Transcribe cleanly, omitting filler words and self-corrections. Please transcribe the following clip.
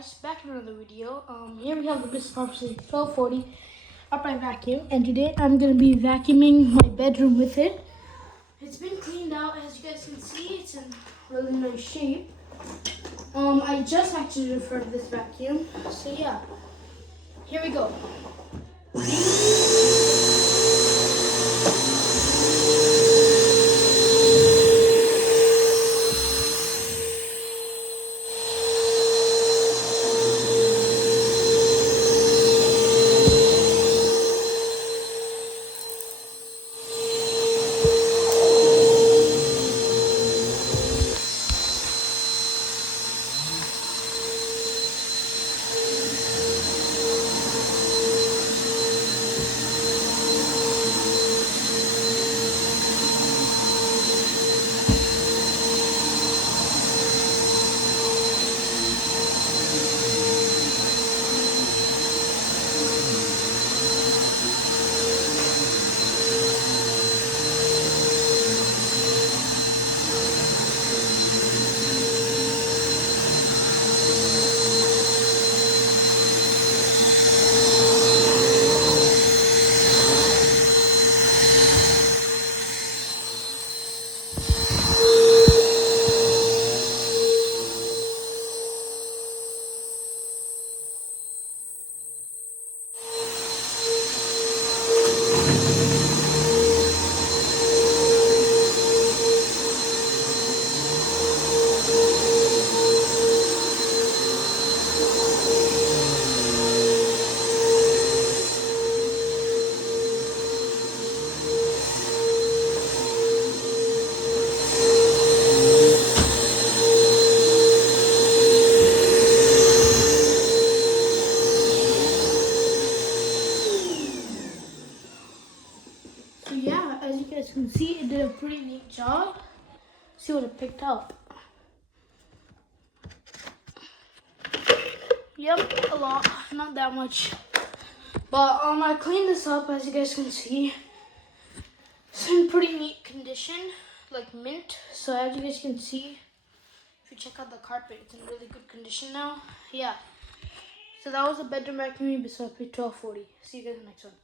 guys, back in another video. Here we have the Bissell 1240 upright vacuum, and today I'm going to be vacuuming my bedroom with it. It's been cleaned out, as you guys can see. It's in really nice shape. I just actually referred this vacuum, so yeah, here we go. So yeah, as you guys can see, it did a pretty neat job. See what it picked up. Yep, a lot, not that much. But I cleaned this up, as you guys can see. It's in pretty neat condition, like mint. So as you guys can see, if you check out the carpet, it's in really good condition now. Yeah. So that was a bedroom vacuum Bissell 1240. See you guys in the next one.